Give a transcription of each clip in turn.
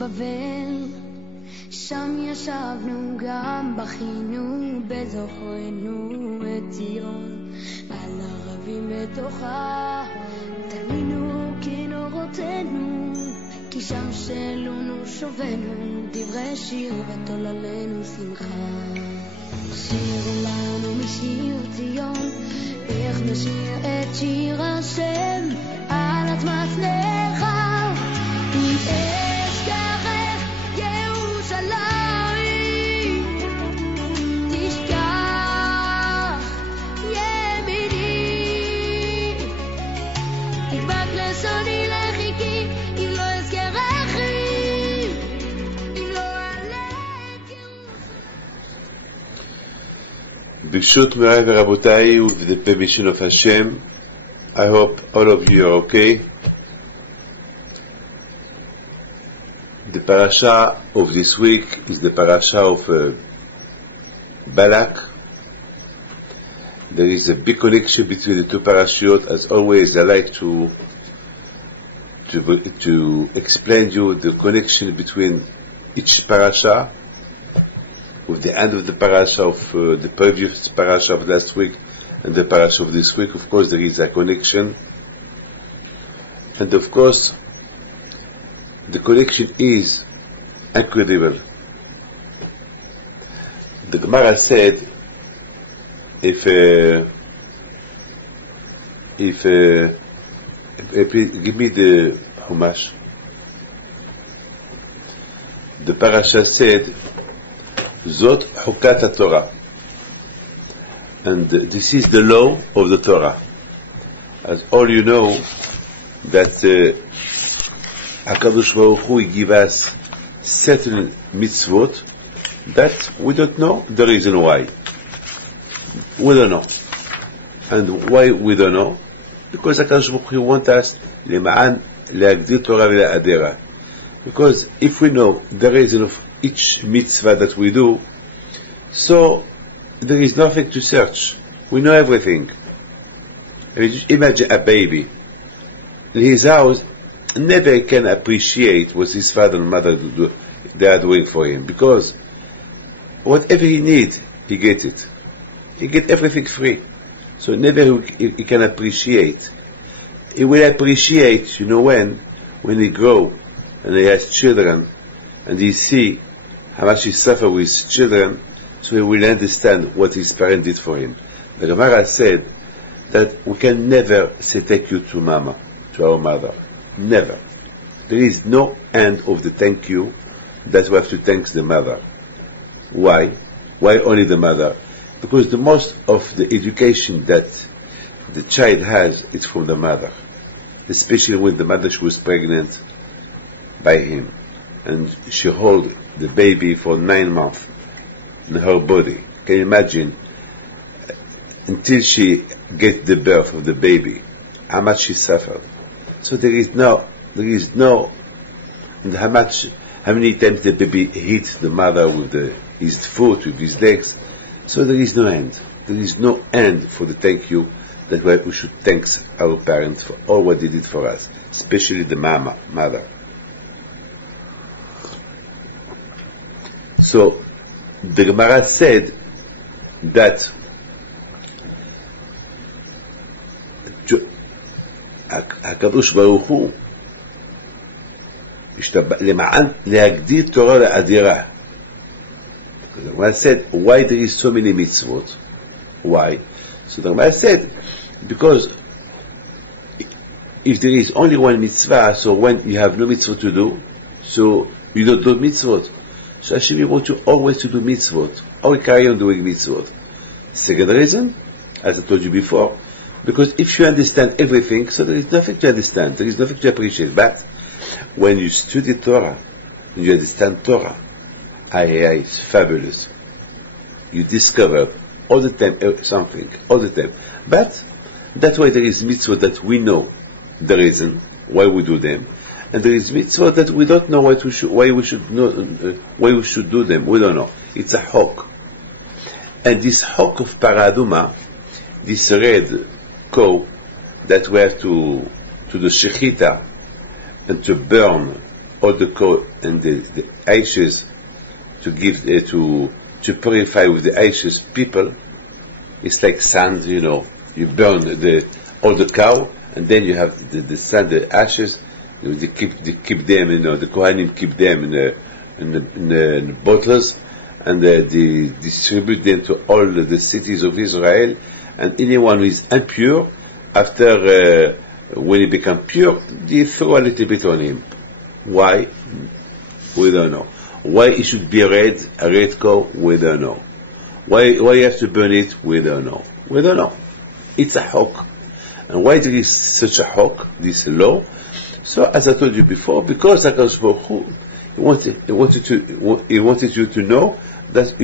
בבל, שם ישבנו גם בכינו בזוכרנו את ציון, על ערבים בתוכה תלינו כנורותינו, כי שם שלונו שובנו דברי שיר ותוללנו שמחה. שיר לנו משיר ציון, איך נשיר את שיר השם על אדמת נחל, אם אשכחך ירושלים תשכח ימיני, תדבק לשוני לחיכי אם לא אזכרכי, אם לא עלה את ירושלים. ברשות מוריי ורבותיי, with the permission of Hashem, I hope all of you are okay. The parasha of this week is the parasha of Balak. There is a big connection between the two parashiyot. As always, I like to explain you the connection between each parasha with the end of the parasha of the previous parasha of last week and the parasha of this week. Of course, there is a connection, and of course, the connection is incredible. The Gemara said, if give me the Humash. The parasha said, Zot Hukat Torah, and this is the law of the Torah. As all you know, that HaKadosh Baruch Hu give us certain mitzvot that we don't know the reason why. We don't know. And why we don't know? Because HaKadosh Baruch Hu wants us למען להגדיר תורה ולהאדרה. Because if we know the reason of each mitzvah that we do, so there is nothing to search. We know everything. Imagine a baby in his house never can appreciate what his father and mother they are doing for him, because whatever he needs, he gets it. He gets everything free. So never he can appreciate. He will appreciate, when he grow and he has children and he see how much he suffer with children, so he will understand what his parents did for him. The Gemara said that we can never say thank you to mama, to our mother. Never. There is no end of the thank you that we have to thank the mother. Why? Why only the mother? Because the most of the education that the child has is from the mother. Especially when the mother was pregnant by him and she held the baby for 9 months in her body. Can you imagine? Until she gets the birth of the baby, how much she suffered. So there is no, and how many times the baby hits the mother with his foot, with his legs. So there is no end. There is no end for the thank you that we should thank our parents for all what they did for us, especially the mother. So the Gemara said that HaKadosh Baruch Hu למען להגדיר תורה לאדירה. The Gemara said, why there is so many mitzvot? Why? So the Gemara said, because if there is only one mitzvah, so when you have no mitzvot to do, so you don't do mitzvot. So Hashem wants you always to do mitzvot, or carry on doing mitzvot. Second reason, as I told you before, because if you understand everything, so there is nothing to understand, there is nothing to appreciate. But when you study Torah, and you understand Torah, it's fabulous. You discover all the time something, all the time. But that's why there is mitzvah that we know the reason why we do them, and there is mitzvah that we don't know why we should do them. We don't know. It's a hok, and this hok of paraduma, this red that we have to do shechita and to burn all the coal and the ashes to give to purify with the ashes people. It's like sand, you know. You burn all the cow, and then you have the sand, the ashes. They keep them, you know. The Kohanim keep them in the bottles, and they distribute them to all the cities of Israel. And anyone who is impure, after when he becomes pure, they throw a little bit on him. Why? We don't know. Why it should be red, a red cow? We don't know. Why you have to burn it? We don't know. We don't know. It's a hawk. And why there is such a hawk, this law? So, as I told you before, because HaKadosh Baruch Hu, he wanted you to know that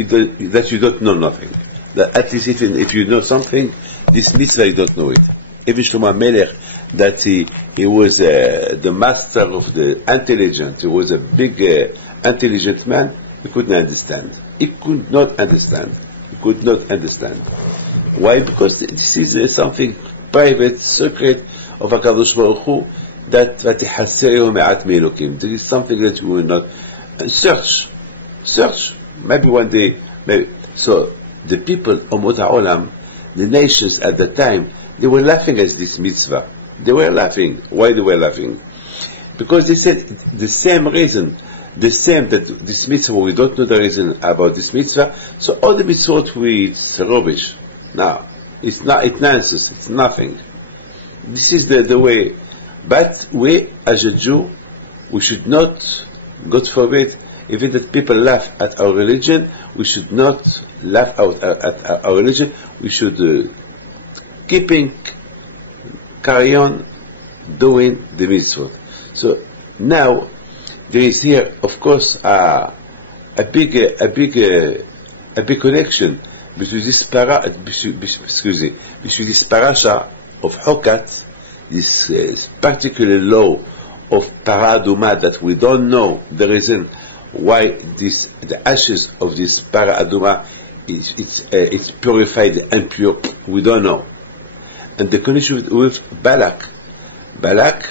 you don't know nothing. That at least if you know something, this mitzvah you don't know it. Even Shlomo HaMelech, that he was the master of the intelligent, he was a big intelligent man, he couldn't understand. He could not understand. He could not understand. Why? Because this is something private, secret of HaKadosh Baruch Hu, that ותחסר מעט מאלוקים. There is something that you will not search. Maybe one day. Maybe. So the people, Umot HaOlam, the nations at the time, they were laughing at this mitzvah. They were laughing. Why they were laughing? Because they said the same reason, the same that this mitzvah, we don't know the reason about this mitzvah, so all the mitzvot, it's rubbish. Now, it's nonsense, it's nothing. This is the way. But we, as a Jew, we should not, God forbid, even that people laugh at our religion, we should not laugh at our religion. We should carry on doing the mitzvot. So now there is here, of course, a big connection between this parasha of Hukat, this particular law of Para Aduma that we don't know the reason why the ashes of this Para Aduma it's purified the impure. We don't know. And the connection with Balak. Balak,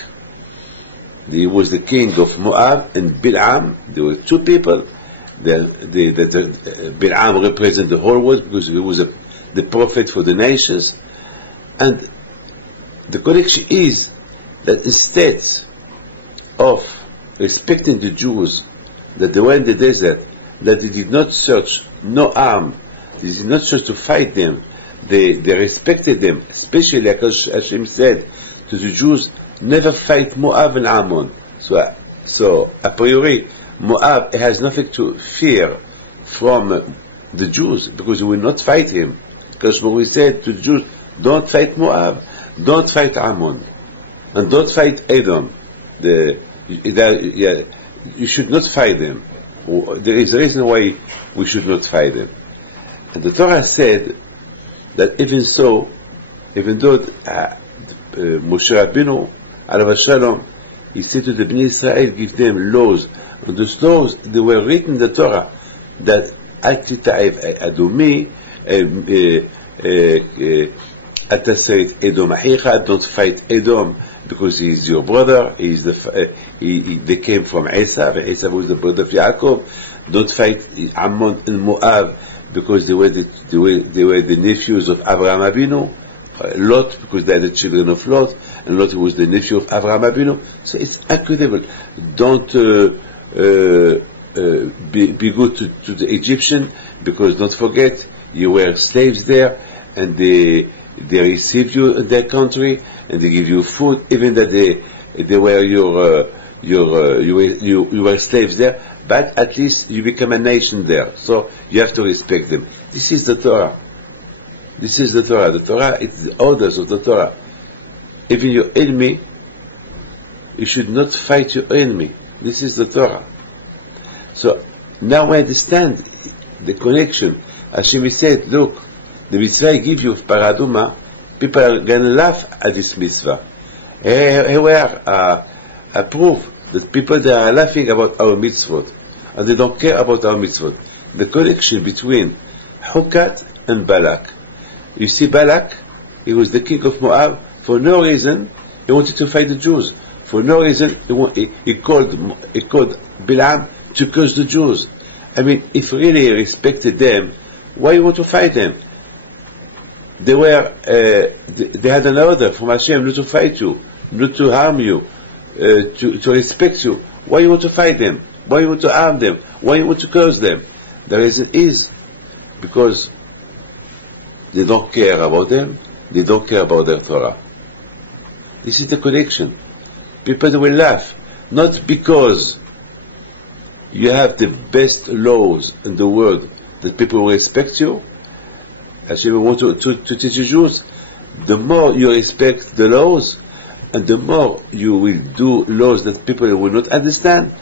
he was the king of Moab, and Bil'am, there were two people. Bil'am represents the whole world because he was the prophet for the nations. And the connection is that instead of respecting the Jews, that they were in the desert, that they did not search, no arm, they did not search to fight them, they respected them, especially like Hashem said to the Jews, never fight Moab and Ammon. So a priori, Moab has nothing to fear from the Jews, because we will not fight him. Because we said to the Jews, don't fight Moab, don't fight Ammon, and don't fight Edom. You should not fight them. There is a reason why we should not fight them. And the Torah said that even though Moshe Rabbeinu, alav shalom, he said to the Bnei Israel, give them laws. And those laws, they were written in the Torah, that Al tita'ev Adomi, Ataseit Edom Achicha, don't fight Edom, because he is your brother, they came from Esav, Esav was the brother of Yaakov. Don't fight Ammon and Moab, because they were the nephews of Abraham Avinu. Lot, because they are the children of Lot, and Lot was the nephew of Abraham Avinu. So it's incredible. Don't be good to the Egyptian, because don't forget, you were slaves there, and they received you in their country, and they give you food, even that they were you were slaves there, but at least you become a nation there, so you have to respect them. This is the Torah. This is the Torah. The Torah is the orders of the Torah. Even your enemy, you should not fight your enemy. This is the Torah. So now I understand the connection. Hashem said, look, the mitzvah I give you of Para Aduma, people are going to laugh at this mitzvah. Here we are, a proof that people, they are laughing about our mitzvot, and they don't care about our mitzvot. The connection between Hukat and Balak. You see, Balak, he was the king of Moab. For no reason, he wanted to fight the Jews. For no reason, he called Bilam to curse the Jews. I mean, if really he respected them, why you want to fight them? They had an order from Hashem not to fight you, not to harm you, to respect you. Why you want to fight them? Why you want to harm them? Why you want to curse them? The reason is because they don't care about them, they don't care about their Torah. This is the connection. People will laugh, not because you have the best laws in the world that people will respect you. Hashem wants to teach you Jews. The more you respect the laws, and the more you will do laws that people will not understand,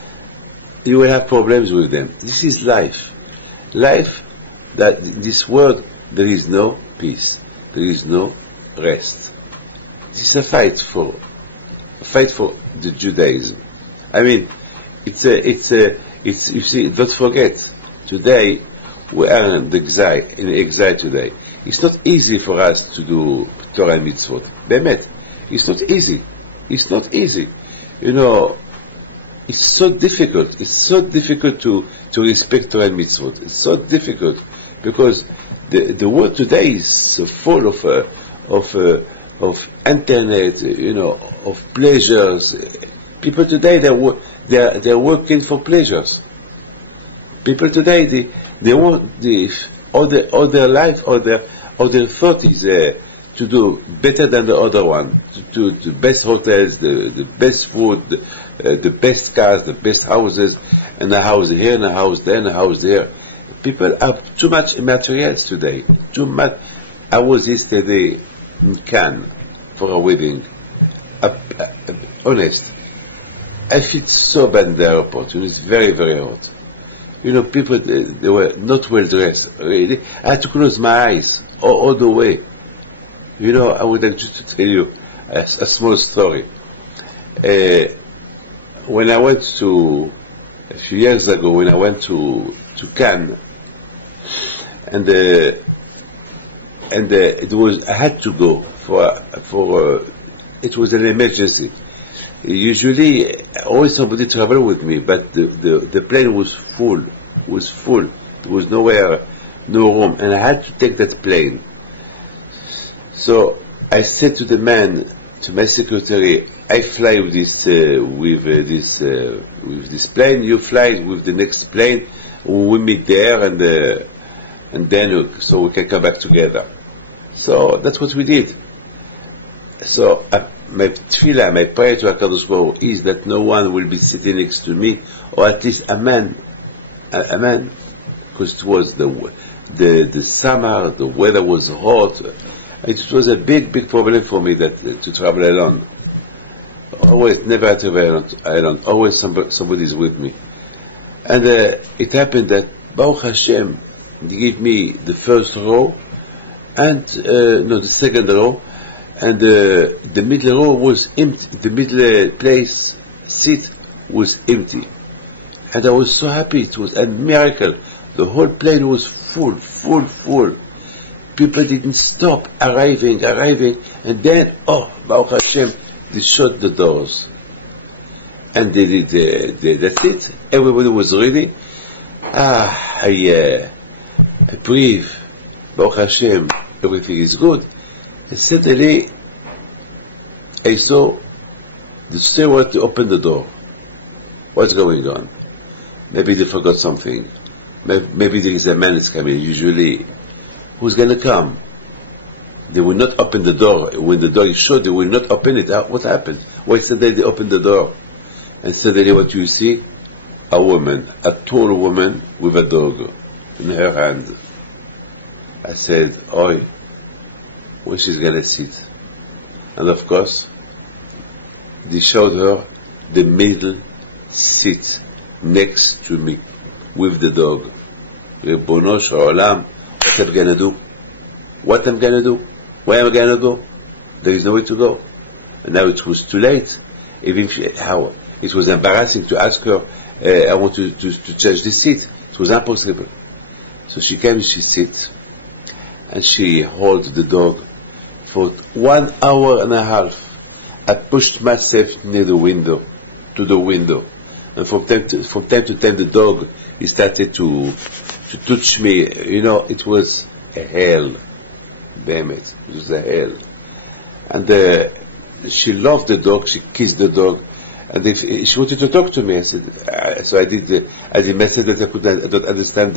you will have problems with them. This is life. Life, that in this world there is no peace, there is no rest. This is a fight for the Judaism. I mean, it's you see, don't forget, today we are in exile today. It's not easy for us to do Torah and Mitzvot. Bemet, it's not easy. It's not easy. You know, it's so difficult. It's so difficult to respect Torah and Mitzvot. It's so difficult because the world today is so full of internet, you know, of pleasures. People today they're working for pleasures. People today they want all their life, all their thought is to do better than the other one, to the best hotels, the best food, the best cars, the best houses, and a house here, and a house there, and a house there. People have too much materials today. Too much. I was yesterday in Cannes for a wedding. Honest, I feel so bad in the airport. It was very, very hot. You know, people, they were not well dressed. Really. I had to close my eyes all the way. You know, I would like just to tell you a small story. When I went a few years ago, when I went to Cannes, and I had to go for it was an emergency. Usually, always somebody travel with me, but the plane was full. There was nowhere, no room, and I had to take that plane. So I said to the man, to my secretary, I fly with this plane. You fly with the next plane. We meet there, and then so we can come back together. So that's what we did. So my tefillah, my prayer to HaKadosh Baruch Hu is that no one will be sitting next to me, or at least a man, because it was the summer, the weather was hot. It was a big problem for me that to travel alone. Always, never travel alone. Always somebody is with me. And it happened that Baruch Hashem gave me the first row, and the second row, and the middle row was empty. The middle seat was empty, and I was so happy. It was a miracle. The whole plane was full. People didn't stop arriving, and then, Baruch Hashem, they shut the doors. And they did, that's it. Everybody was ready. I breathe. Baruch Hashem, everything is good. And suddenly, I saw the steward open the door. What's going on? Maybe they forgot something. Maybe there is a man that's coming. Usually, who's going to come? They will not open the door. When the door is shut, they will not open it. What happened? Why suddenly they open the door? And suddenly what you see? A woman, a tall woman with a dog in her hand. I said, oi, where she's going to sit? And of course, they showed her the middle seat next to me with the dog. Ribono shel olam, what am I going to do? What am I going to do? Where am I going to go? There is nowhere to go. And now it was too late. Even it was embarrassing to ask her, I want to change the seat. It was impossible. So she came, she sits, and she holds the dog for 1 hour and a half. I pushed myself near the window, to the window. And from time to time the dog, he started to touch me. You know, it was a hell. Damn it. It was a hell. And she loved the dog, she kissed the dog. And if she wanted to talk to me, I said, so I did message that I don't understand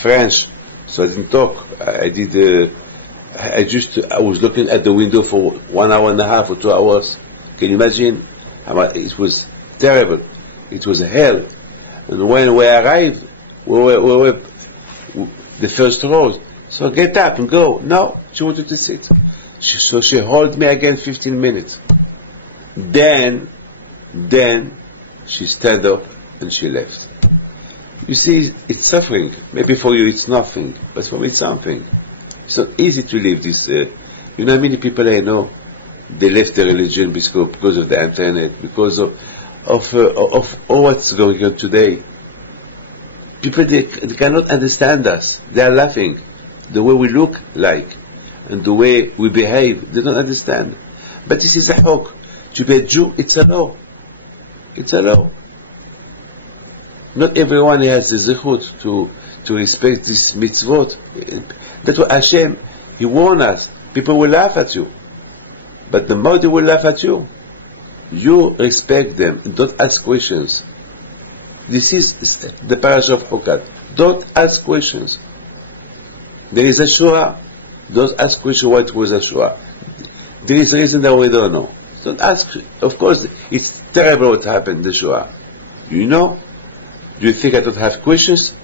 French, so I didn't talk. I was looking at the window for 1 hour and a half or 2 hours. Can you imagine? It was terrible. It was hell. And when we arrived, we were the first rows. So get up and go. No, she wanted to sit. So she held me again 15 minutes. Then she stand up and she left. You see, it's suffering. Maybe for you it's nothing, but for me it's something. It's not easy to live this. You know how many people I know, they left their religion because of the internet, because of all what's going on today. People, they cannot understand us. They are laughing. The way we look like, and the way we behave, they don't understand. But this is a hok. To be a Jew, it's a law. It's a law. Not everyone has the zichut to respect this mitzvot. That's what Hashem, He warned us. People will laugh at you. But the more they will laugh at you, you respect them. Don't ask questions. This is the parasha of Chukat. Don't ask questions. There is a Shoah. Don't ask questions what was a Shoah. There is a reason that we don't know. Don't ask. Of course, it's terrible what happened in the Shoah. You know? Do you think I don't have questions?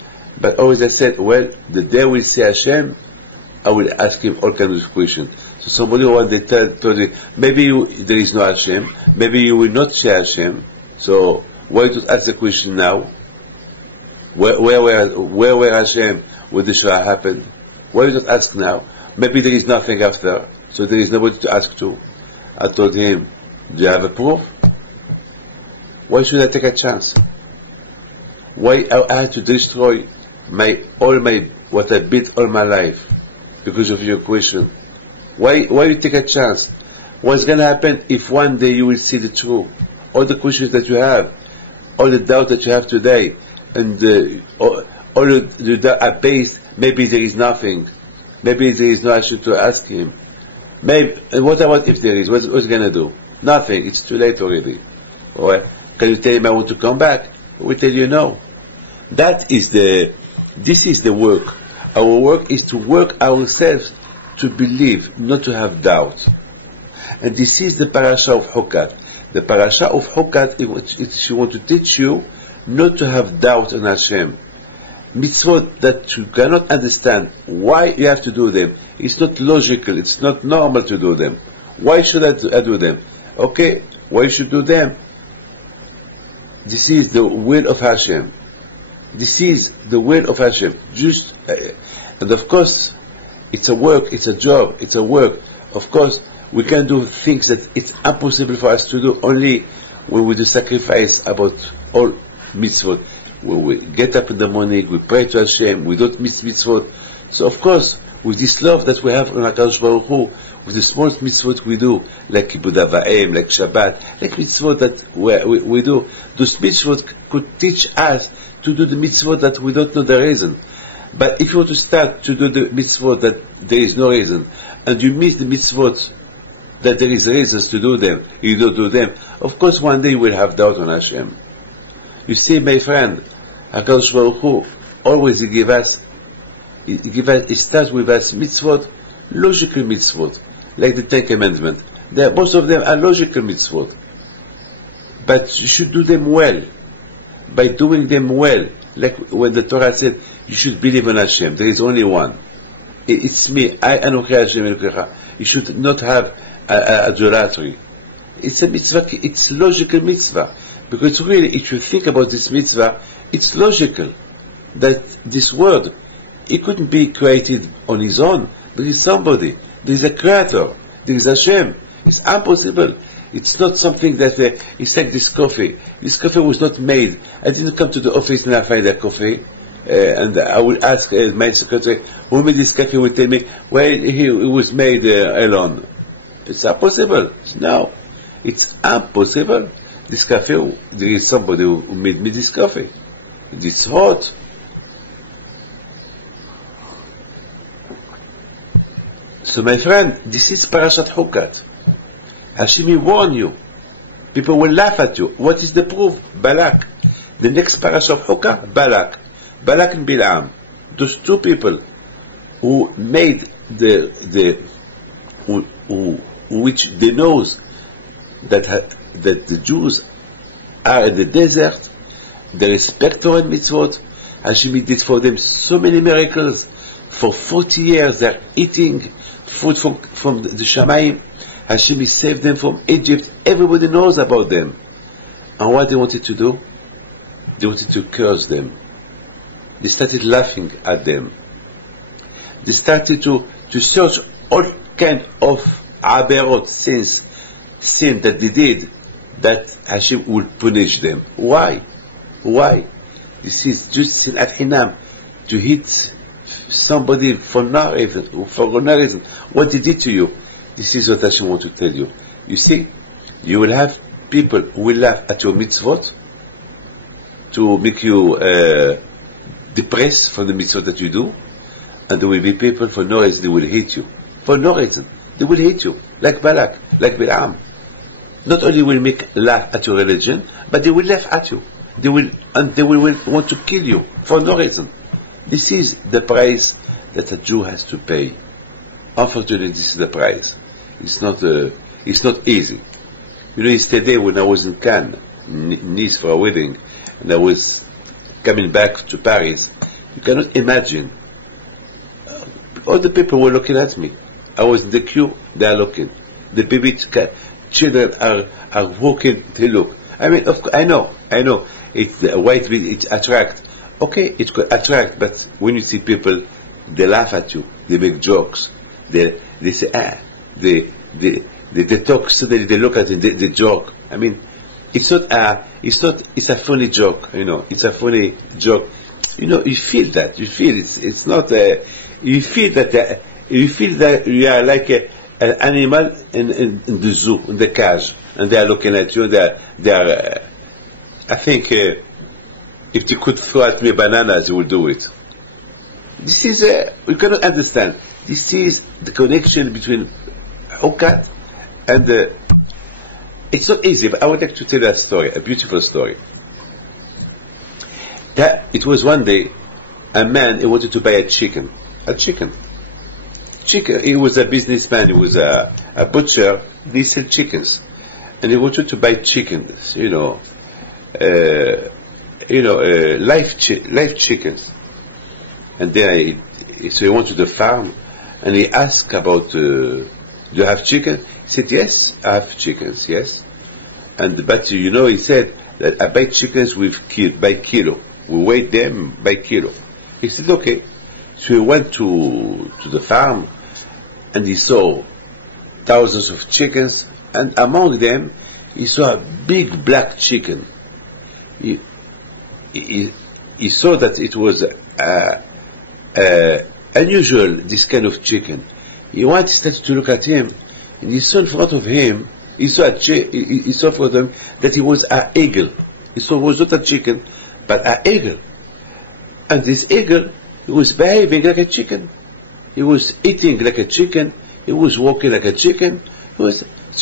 But always I said, well, the day we see Hashem, I will ask Him all kinds of questions. So somebody one day told me, maybe there is no Hashem, maybe you will not see Hashem, so why don't ask the question now? Where were Hashem when the Shoah happened? Why not ask now? Maybe there is nothing after, so there is nobody to ask to. I told him, do you have a proof? Why should I take a chance? Why I had to destroy what I built all my life because of your question? Why you take a chance? What's going to happen if one day you will see the truth? All the questions that you have, all the doubt that you have today, and all the doubt are based, maybe there is nothing. Maybe there is no Hashem to ask Him. Maybe, and what about if there is? What's going to do? Nothing. It's too late already. Alright? Can you tell Him I want to come back? We tell you no. This is the work. Our work is to work ourselves to believe, not to have doubt. And this is the parasha of Chukat. The parasha of Chukat, she wants to teach you not to have doubt on Hashem. Mitzvot that you cannot understand why you have to do them. It's not logical, it's not normal to do them. Why should I do them? Okay, why you should do them? This is the will of Hashem. This is the will of Hashem. And of course, it's a work, it's a job, it's a work. Of course, we can do things that it's impossible for us to do only when we do sacrifice about all mitzvot. When we get up in the morning, we pray to Hashem, we don't miss mitzvot. So of course, with this love that we have on HaKadosh Baruch Hu, with the small mitzvot we do, like Kibud Av Va'em, like Shabbat, like mitzvot that we do, those mitzvot could teach us to do the mitzvot that we don't know the reason. But if you want to start to do the mitzvot that there is no reason, and you miss the mitzvot that there is reasons to do them, you don't do them, of course one day you will have doubt on Hashem. You see, my friend, HaKadosh Baruch Hu always He starts with us mitzvot, logical mitzvot, like the Ten Commandments. Most of them are logical mitzvot. But you should do them well. By doing them well, like when the Torah said, you should believe in Hashem. There is only one. It's me. I Anochi Hashem Elokecha. You should not have idolatry. It's a mitzvah. It's logical mitzvah. Because really, if you think about this mitzvah, it's logical that this world, it couldn't be created on its own. There is somebody. There is a creator. There is Hashem. It's impossible. It's not something that it's like this coffee. This coffee was not made. I didn't come to the office and I find a coffee. And I will ask my secretary, who made this coffee, will tell me, well, it was made alone. It's impossible. No. It's impossible. This cafe, there is somebody who made me this coffee. It's hot. So my friend, this is Parashat Hukat. Hashem warn you. People will laugh at you. What is the proof? Balak. The next parasha of Hukah, Balak. Balak and Bilam. Those two people who made which they knows that the Jews are in the desert, they respect Torah and mitzvot. Hashem did for them so many miracles. For 40 years they're eating food from the Shamayim. Hashem saved them from Egypt. Everybody knows about them. And what they wanted to do? They wanted to curse them. They started laughing at them. They started to search all kind of aberot sin that they did, that Hashem would punish them. Why? Why? This is just sin at hinam, to hit somebody for no reason. What they did to you. This is what Hashem wants to tell you. You see, you will have people who will laugh at your mitzvot to make you depressed for the mitzvot that you do, and there will be people for no reason they will hate you. For no reason. They will hate you. Like Balak, like Bilam. Not only will make laugh at your religion, but they will laugh at you. They will want to kill you for no reason. This is the price that a Jew has to pay. Unfortunately, this is the price. It's not easy. You know, yesterday when I was in Cannes, Nice for a wedding, and I was coming back to Paris, you cannot imagine. All the people were looking at me. I was in the queue, they are looking. The baby children are walking, they look. I mean, of course, I know. It's the white, it attracts. Okay, it could attract, but when you see people, they laugh at you, they make jokes. They say, they talk, suddenly they look at it, they joke. I mean, it's a funny joke, you know, it's a funny joke. You know, you feel that, it's not you feel that you are like an animal in the zoo, in the cage, and they are looking at you, they are I think, if they could throw at me bananas, they would do it. This is, we cannot understand. This is the connection between Hukat and it's not easy, but I would like to tell that story, a beautiful story. That it was one day, a man, he wanted to buy a chicken. He was a businessman, he was a butcher, he sold chickens. And he wanted to buy chickens, live chickens. And then so he went to the farm, and he asked about, do you have chicken? He said, yes, I have chickens, yes. But he said that I buy chickens by kilo. We weigh them by kilo. He said, okay. So he went to the farm, and he saw thousands of chickens, and among them, he saw a big black chicken. He saw that it was unusual, this kind of chicken. He started to look at him, and he saw in front of him, he saw in front of him that he was an eagle. He saw it was not a chicken, but an eagle. And this eagle, he was behaving like a chicken. He was eating like a chicken. He was walking like a chicken. So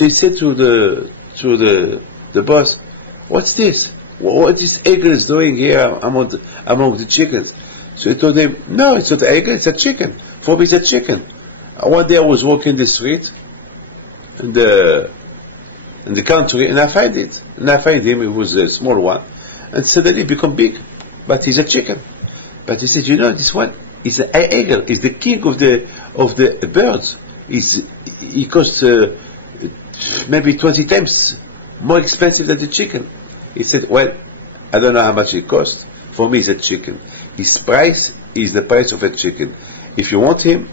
he said to the boss, "What's this? What this eagle is doing here among the chickens?" So he told him, "No, it's not an eagle. It's a chicken. For me, it's a chicken." One day I was walking the street in the country, and I find it. And I find him. He was a small one, and suddenly he become big. But he's a chicken. But he said, this one is an eagle. Is the king of the birds. He costs maybe 20 times more expensive than the chicken. He said, well, I don't know how much it costs. For me, it's a chicken. His price is the price of a chicken. If you want him,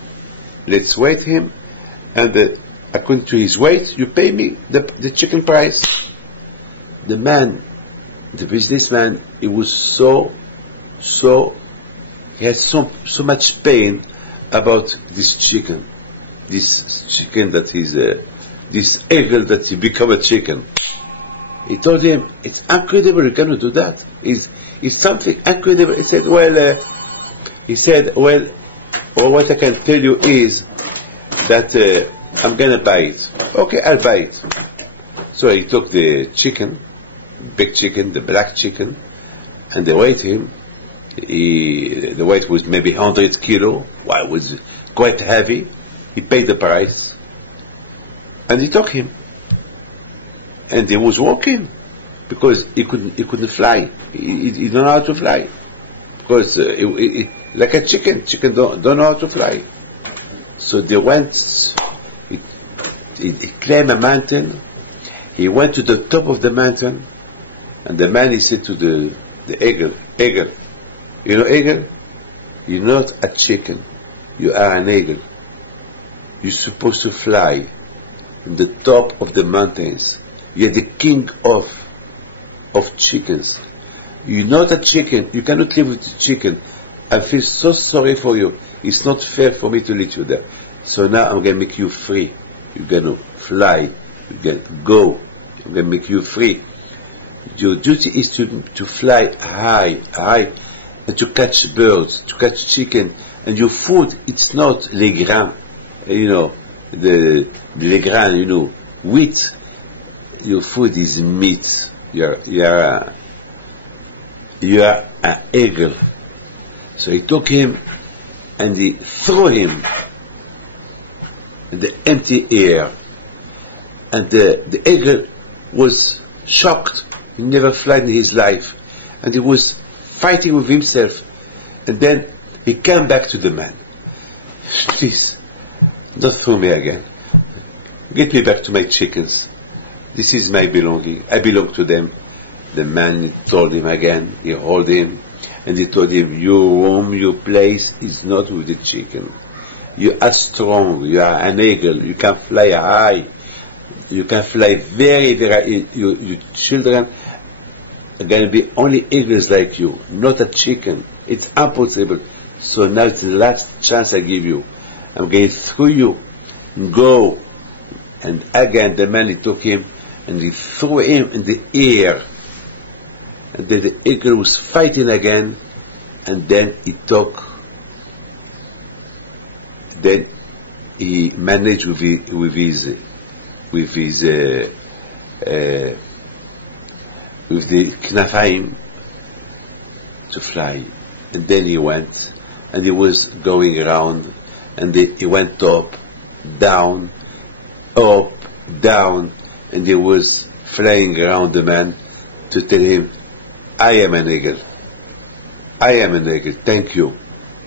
let's weigh him, and according to his weight, you pay me the chicken price. The man, the businessman, he was he had so much pain about this chicken that this eagle that he become a chicken. He told him, it's incredible, you cannot do that. It's something incredible. He said, well, what I can tell you is that I'm gonna buy it. Okay, I'll buy it. So he took the chicken, big chicken, the black chicken, and they weighed him. The weight was maybe 100 kilo. Wow, it was quite heavy. He paid the price, and he took him. And he was walking because he couldn't fly. He didn't know how to fly because like a chicken don't know how to fly. So they went. He climbed a mountain. He went to the top of the mountain, and the man, he said to the eagle, you know eagle? You're not a chicken. You are an eagle. You're supposed to fly in the top of the mountains. You're the king of chickens. You're not a chicken. You cannot live with a chicken. I feel so sorry for you. It's not fair for me to let you there. So now I'm going to make you free. You're going to fly. You're going to go. I'm going to make you free. Your duty is to fly high, and to catch birds, to catch chicken. And your food, it's not les grains, the grains, wheat. Your food is meat. You are an eagle. So he took him and he threw him in the empty air. And the eagle was shocked. He never flied in his life. And he was fighting with himself. And then he came back to the man. Please, don't throw me again. Get me back to my chickens. This is my belonging. I belong to them. The man told him again. He held him. And he told him, your room, your place is not with the chicken. You are strong. You are an eagle. You can fly high. You can fly very, very. Your children are going to be only eagles like you, not a chicken. It's impossible. So now it's the last chance I give you. I'm going to throw you. Go. And again, the man, he took him and he threw him in the air. And then the eagle was fighting again. And then he managed with the knafaim to fly. And then he went, and he was going around, and he went up, down, and he was flying around the man to tell him, I am an eagle. I am an eagle. Thank you.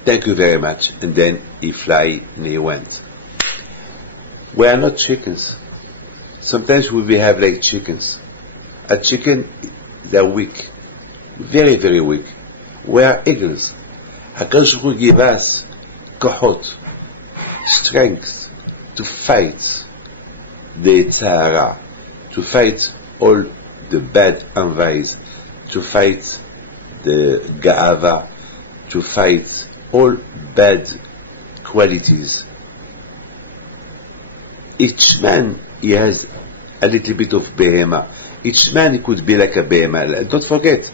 Thank you very much. And then he fly and he went. We are not chickens. Sometimes we behave like chickens. A chicken, they're weak. Very, very weak. We are eagles. HaKadosh Baruch Hu give us kohot, strength to fight the Tzara, to fight all the bad envies, to fight the Ga'ava, to fight all bad qualities. Each man, he has a little bit of behema. Each man, he could be like a behema. Don't forget,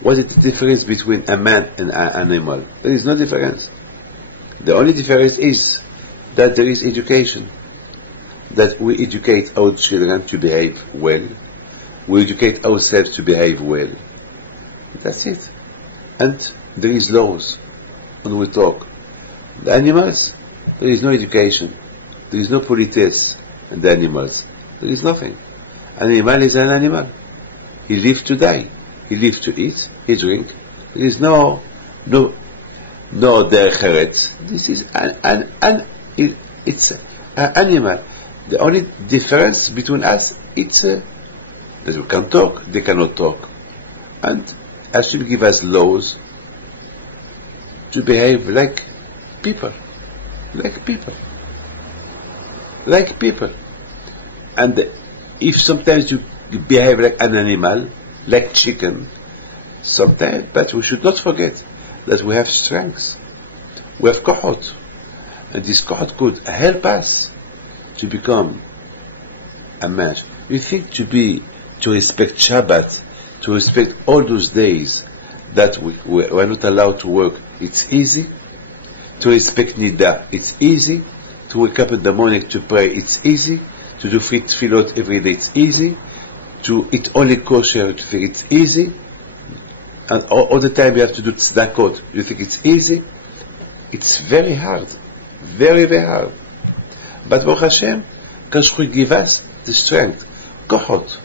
what is the difference between a man and an animal? There is no difference. The only difference is that there is education. That we educate our children to behave well. We educate ourselves to behave well. That's it. And there is laws when we talk. The animals, there is no education. There is no politesse in the animals. There is nothing. An animal is an animal. He lives to die. He lives to eat. He drink. There is no derech eretz. This is it's an animal. The only difference between us, it's that we can talk, they cannot talk. And Hashem give us laws to behave like people. Like people. Like people. And if sometimes you behave like an animal, like chicken, sometimes, but we should not forget that we have strength. We have kohot. And this kohot could help us to become Amash. You think to respect Shabbat, to respect all those days that we are not allowed to work, it's easy? To respect Nida, it's easy? To wake up in the morning to pray, it's easy? To do tefillot every day, it's easy? To eat only kosher, you think it's easy? And all the time you have to do tzedakot, you think it's easy? It's very hard. Very, very hard. But Baruch Hashem, Kashri give us the strength, kohot,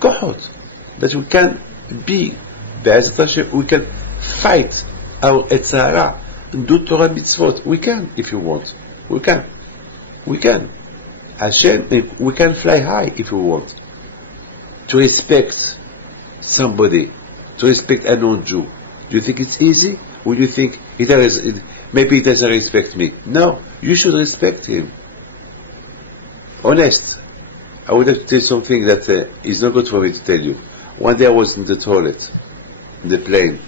that we can be, we can fight our Etzara and do Torah mitzvot. We can, if you want. We can. Hashem, we can fly high if we want. To respect somebody, to respect a non-Jew. Do you think it's easy? Or do you think maybe he doesn't respect me? No, you should respect him. Honest. I would have to tell you something that is not good for me to tell you. One day I was in the toilet, in the plane.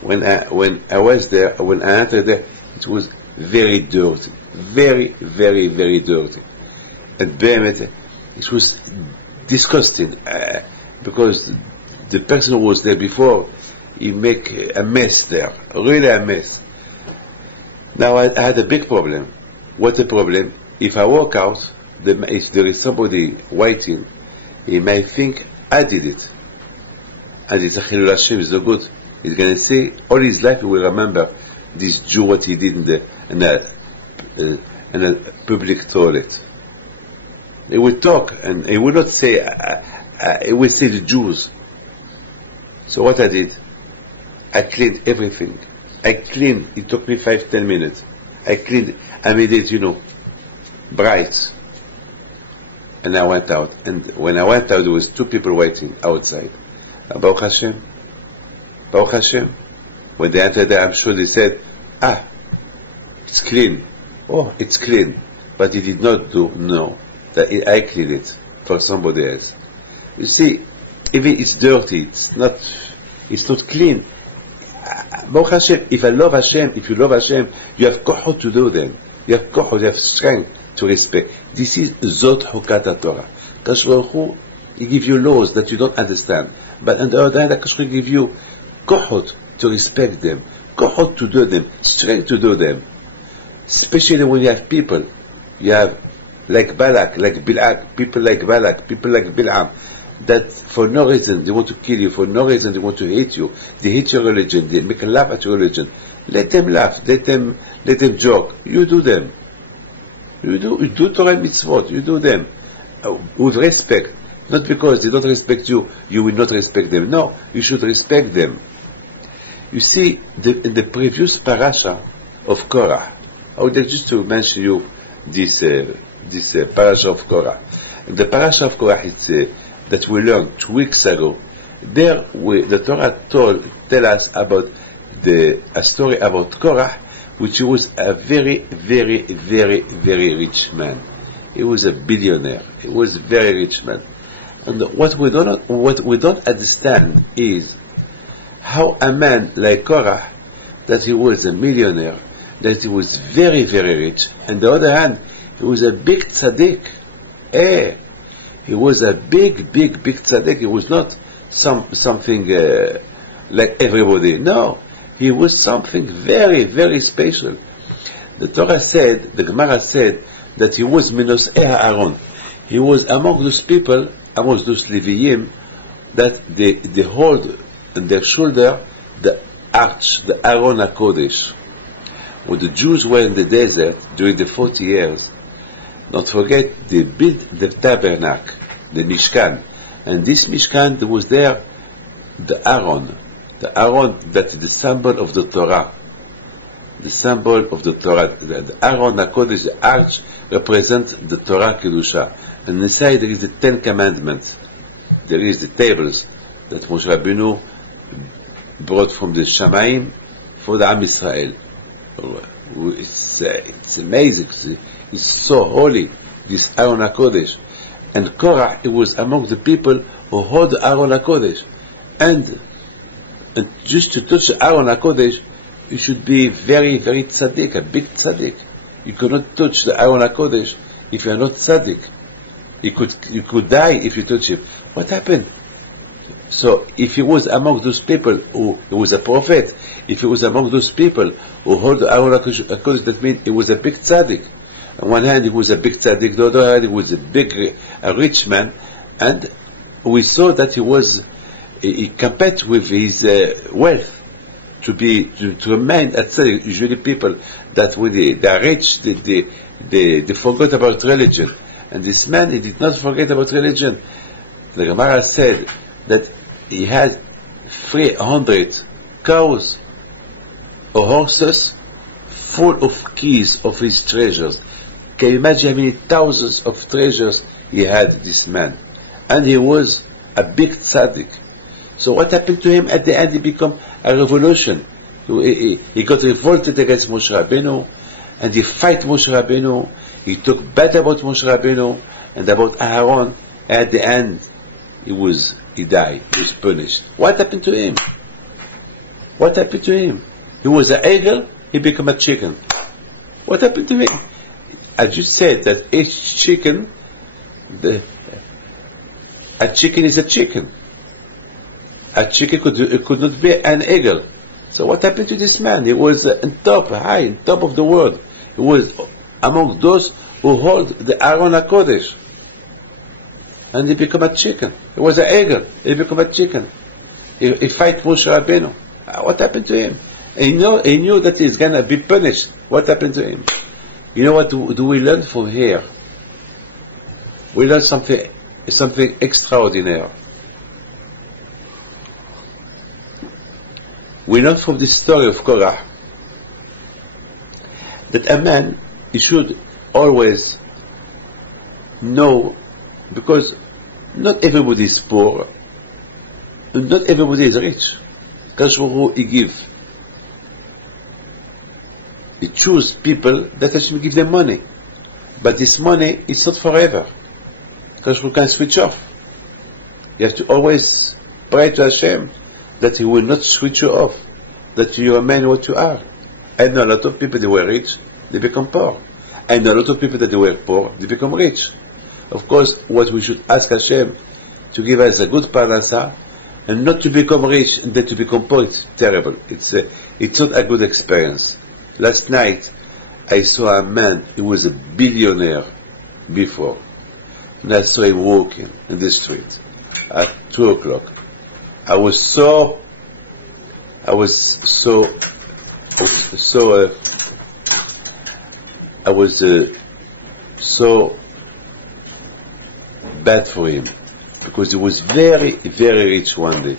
When I was there, when I entered there, it was very dirty. Very, very, very dirty. And it was disgusting, because the person who was there before, he make a mess there. Really a mess. Now I had a big problem. What a problem? If I walk out, if there is somebody waiting, he may think I did it. And it's a Chilul Hashem, it's no good. He's going to say, all his life he will remember this Jew, what he did in a public toilet. He would talk, and he would not say, he would say the Jews. So what I did, I cleaned everything. It took me 5-10 minutes. I cleaned, I made it, bright. And I went out. And when I went out, there was 2 people waiting outside. Baruch Hashem. When they entered there, I'm sure they said, it's clean. Oh, it's clean. But he did not know that I cleaned it for somebody else. You see, even it's dirty, it's not clean. Baruch Hashem, if you love Hashem, you have kochot to do them. You have kochot, you have strength to respect. This is Zot Hukat Torah. Kadosh Baruch Hu, He gives you laws that you don't understand. But on the other hand, Kadosh Baruch Hu gives you kochot to respect them, kochot to do them, strength to do them. Especially when you have people, you have like Balak, like Bil'ak, people like Balak, people like Bil'am, that for no reason they want to kill you, for no reason they want to hate you, they hate your religion, they make a laugh at your religion. Let them laugh, let them joke. You do them. You do Torah mitzvot, you do them with respect. Not because they don't respect you, you will not respect them. No, you should respect them. You see, in the previous parasha of Korah, I would like just to mention you this parasha of Korah. In the parasha of Korah that we learned 2 weeks ago, there the Torah tell us about a story about Korah, which was a very, very, very, very rich man. He was a billionaire. He was a very rich man. And what we don't understand is how a man like Korah, that he was a millionaire, that he was very, very rich. On the other hand, he was a big tzaddik. He was a big, big, big tzaddik. He was not something like everybody. No, he was something very, very special. The Torah said, the Gemara said, that he was Minos Aaron. He was among those people, among those Leviim, that they hold on their shoulder the arch, the Aron HaKodesh. When the Jews were in the desert during the 40 years, don't forget, they built the tabernacle, the Mishkan. And this Mishkan, there was there the Aron that is the symbol of the Torah. The symbol of the Torah. The Aron HaKodesh, the arch, represents the Torah Kedusha. And inside there is the 10 Commandments. There is the tables that Moshe Rabbeinu brought from the Shamayim for the Am Yisrael. It's amazing. It's so holy, this Aron HaKodesh. And Korah, he was among the people who hold the Aron HaKodesh. And just to touch the Aron HaKodesh, you should be very, very tzaddik, a big tzaddik. You cannot touch the Aron HaKodesh if you are not tzaddik. You could die if you touch him. What happened? So if he was among those people who he was a prophet, if he was among those people who hold the Aron HaKodesh, that means he was a big tzaddik. On one hand, he was a big tzaddik. The other hand, he was a rich man, and we saw that he compared with his wealth to remain a tzaddik. Usually, people that when they are rich, they forgot about religion, and this man, he did not forget about religion. The Gemara said that he had 300 cows or horses full of keys of his treasures. Can you imagine how many thousands of treasures he had, this man? And he was a big tzaddik. So what happened to him? At the end, he became a revolution. He got revolted against Moshe Rabbeinu, and he fight Moshe Rabbeinu. He talked bad about Moshe Rabbeinu and about Aaron. At the end, he died. He was punished. What happened to him? What happened to him? He was an eagle. He became a chicken. What happened to him? I just said that each chicken, a chicken is a chicken. A chicken could not be an eagle. So what happened to this man? He was on top of the world. He was among those who hold the Aron HaKodesh. And he became a chicken. He was an eagle. He became a chicken. He fight Moshe Rabbeinu. What happened to him? He knew that he's going to be punished. What happened to him? You know what do we learn from here? We learn something extraordinary. We learn from the story of Korah that a man, he should always know, because not everybody is poor, and not everybody is rich. Kadosh Baruch Hu, he give. He choose people that Hashem give them money. But this money is not forever. Kadosh Baruch Hu can switch off. You have to always pray to Hashem that He will not switch you off, that you remain what you are. I know a lot of people that were rich, they become poor. I know a lot of people that they were poor, they become rich. Of course, what we should ask Hashem to give us a good parnasa, and not to become rich and then to become poor. It's terrible. It's not a good experience. Last night, I saw a man, he was a billionaire before, and I saw him walking in the street at 2 o'clock. I was so bad for him, because he was very, very rich one day.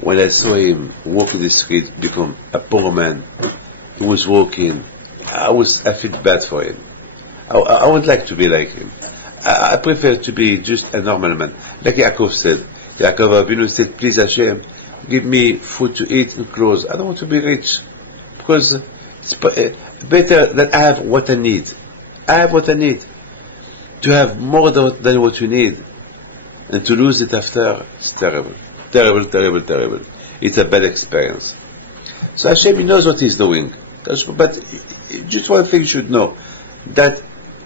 When I saw him walking the street, become a poor man, he was walking, I feel bad for him. I would like to be like him. I prefer to be just a normal man. Like Yaakov said, Yaakov Avinu said, please Hashem, give me food to eat and clothes. I don't want to be rich, because it's better that I have what I need. I have what I need. To have more than what you need, and to lose it after, it's terrible. Terrible, terrible, terrible. It's a bad experience. So Hashem, He knows what He's doing. But just one thing you should know, that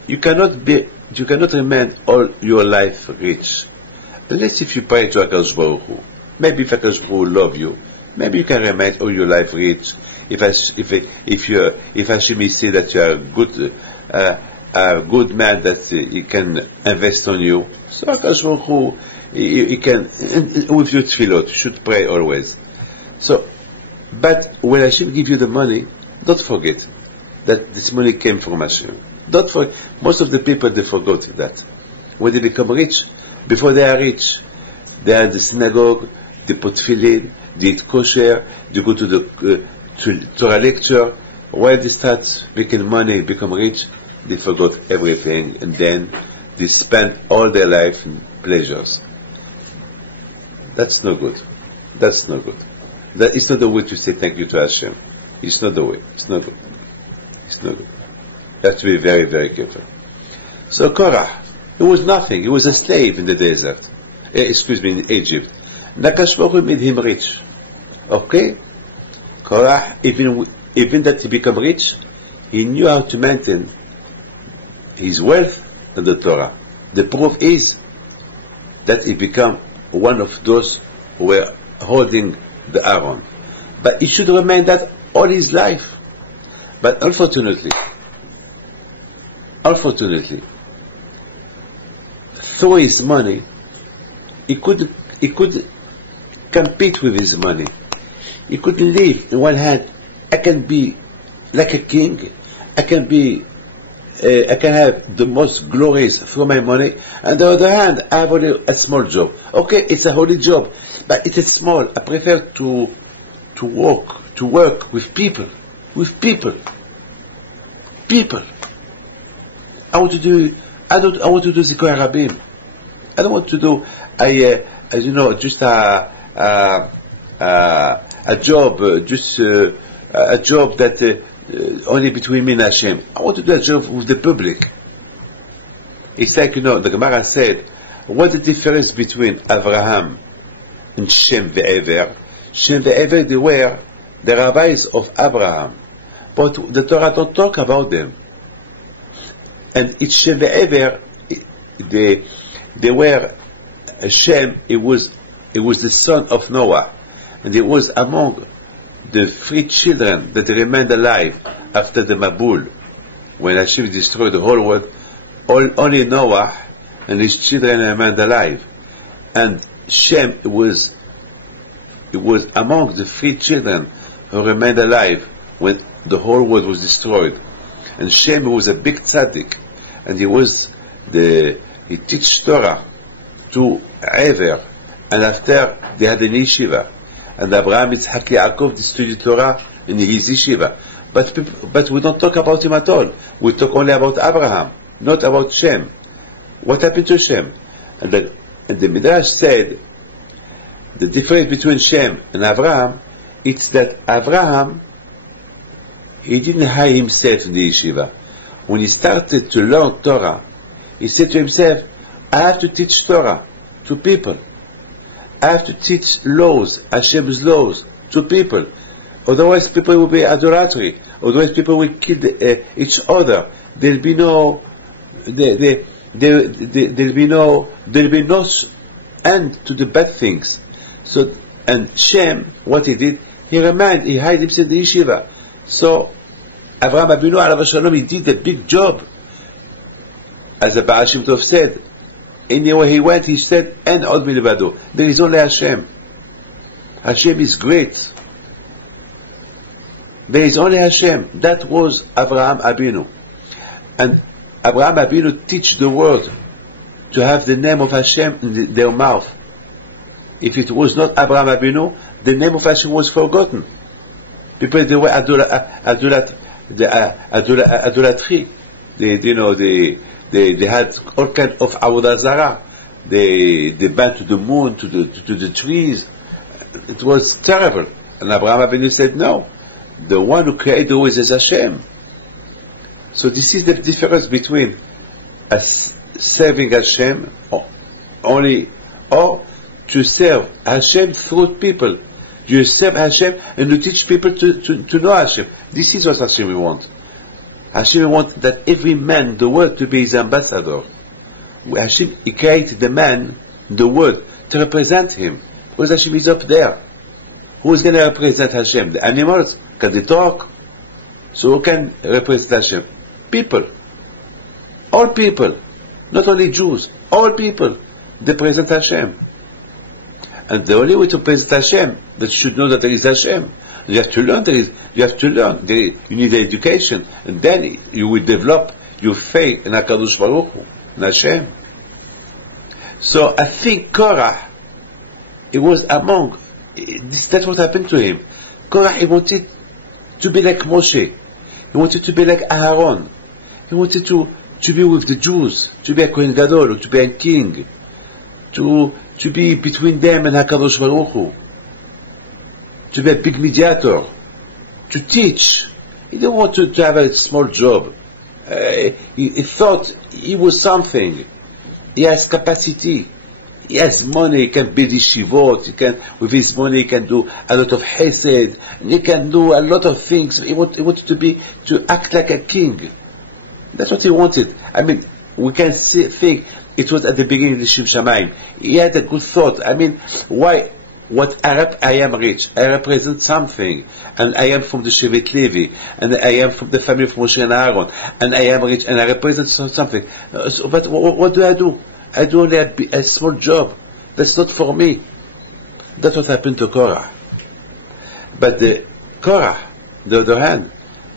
you cannot remain all your life rich. Unless if you pray to HaKadosh Baruch Hu. Maybe if HaKadosh Baruch Hu love you, maybe you can remain all your life rich. If Hashem say that you are a good man, that He can invest on you, so HaKadosh Baruch Hu, He can, with your tefillot, you should pray always. So, but when Hashem give you the money, don't forget that this money came from Hashem. Don't forget. Most of the people, they forgot that. When they become rich, before they are rich, they are in the synagogue, they put tefillin, they eat kosher, they go to the Torah lecture. When they start making money, become rich, they forgot everything, and then they spend all their life in pleasures. That's no good. That's no good. That is not the way to say thank you to Hashem. It's not the way. It's not good. It's not good. You have to be very, very careful. So Korah, he was nothing. He was a slave in the desert. In Egypt. HaKadosh Baruch Hu made him rich. Okay? Korah, even that he became rich, he knew how to maintain his wealth and the Torah. the proof is that he became one of those who were holding the Aaron. But he should remain that all his life. But unfortunately, through his money, he could compete with his money. He could live in one hand. I can be like a king. I can have the most glories through my money. On the other hand, I have only a small job. Okay, it's a holy job, but it's small. I prefer to work with people. I want to do Zikoi Rabim. I don't want to do just a job, a job that only between me and Hashem. I want to do a job with the public. It's like, the Gemara said, what's the difference between Abraham and Shem ve'Ever? Shem ve'Ever, they were the rabbis of Abraham, but the Torah don't talk about them. And it's Shem ve'Ever, they were Shem. It was the son of Noah, and he was among the 3 children that remained alive after the Mabul, when Hashem destroyed the whole world. Only Noah and his children remained alive, and Shem was among the 3 children who remained alive when the whole world was destroyed. And Shem was a big tzaddik, and he teach Torah to Ever, and after they had an yeshiva, and Abraham, Yitzhak, Yaakov studied Torah in his yeshiva. But we don't talk about him at all. We talk only about Abraham, not about Shem. What happened to Shem? And the Midrash said the difference between Shem and Abraham, it's that Abraham, he didn't hide himself in the yeshiva. When he started to learn Torah, he said to himself, I have to teach Torah to people. I have to teach laws, Hashem's laws, to people. Otherwise people will be idolatry. Otherwise people will kill each other. There'll be no end to the bad things. So, and Shem, what he did, he hid himself in the yeshiva. So, Avraham Avinu alav shalom, he did a big job. As the Baal Shem Tov said, anywhere he went, he said, "En od milvado." There is only Hashem. Hashem is great. There is only Hashem. That was Avraham Avinu, and Avraham Avinu teach the world to have the name of Hashem in their mouth. If it was not Avraham Avinu, the name of Hashem was forgotten. People, they were idolatry. They had all kinds of avodah zarah. They bent to the moon, to the trees. It was terrible. And Abraham Avinu said, no, the one who created the world is Hashem. So this is the difference between serving Hashem or to serve Hashem through people. You serve Hashem and you teach people to know Hashem. This is what Hashem wants. Hashem wants that every man in the world to be his ambassador. Hashem, he created the man in the world to represent him. Because Hashem is up there. Who is going to represent Hashem? The animals? Can they talk? So who can represent Hashem? People. All people. Not only Jews. All people. They present Hashem. And the only way to present Hashem, that you should know that there is Hashem. You have to learn. You need education, and then you will develop your faith in HaKadosh Baruch Hu, in Hashem. So I think Korah, it was among. That's what happened to him. Korah, he wanted to be like Moshe. He wanted to be like Aaron. He wanted to be with the Jews, to be a Kohen Gadol, to be a king, to be between them and HaKadosh Baruch Hu, to be a big mediator, to teach. He didn't want to have a small job. He thought he was something. He has capacity. He has money. He can build yeshivot. With his money, he can do a lot of chesed. He can do a lot of things. He wanted to act like a king. That's what he wanted. I mean, we can think it was at the beginning of the Shem Shamayim. He had a good thought. I mean, why? What I am rich. I represent something, and I am from the Shevet Levi, and I am from the family of Moshe and Aaron, and I am rich, and I represent something. But what do? I do only a small job. That's not for me. That's what happened to Korah. But Korah, on the other hand,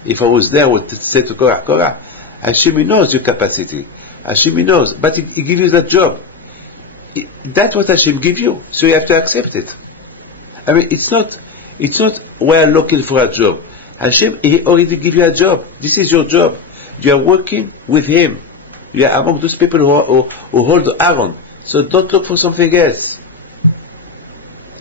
if I was there, I would say to Korah, Hashem knows your capacity. Hashem knows, but He gives you that job. That's what Hashem gives you, so you have to accept it. I mean, it's not we're looking for a job. Hashem, He already give you a job. This is your job. You are working with Him. You are among those people who hold Aaron. So don't look for something else.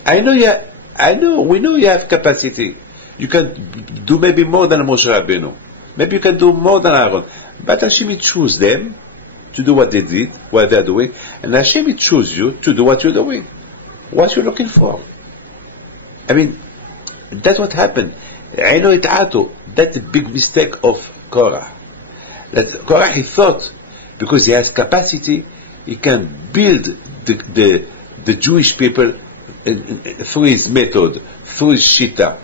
We know you have capacity. You can do maybe more than Moshe Rabbeinu. Maybe you can do more than Aaron. But Hashem choose them to do what they did, what they're doing, and Hashem choose you to do what you're doing. What you're looking for. I mean, that's what happened. I know that's a big mistake of Korah. That Korah, he thought, because he has capacity, he can build the Jewish people through his method, through his shita.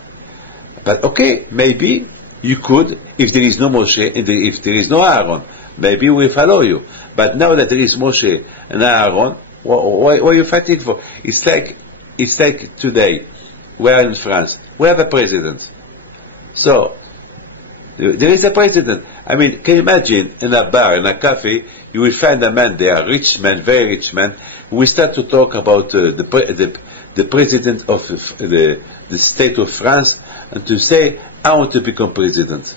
But okay, maybe you could, if there is no Moshe, if there is no Aaron, maybe we follow you. But now that there is Moshe and Aaron, what are you fighting for? It's like today, we are in France, we have a president. So, there is a president. I mean, can you imagine, in a bar, in a cafe, you will find a man there, a rich man, very rich man, who will start to talk about the president of the state of France, and to say, I want to become president.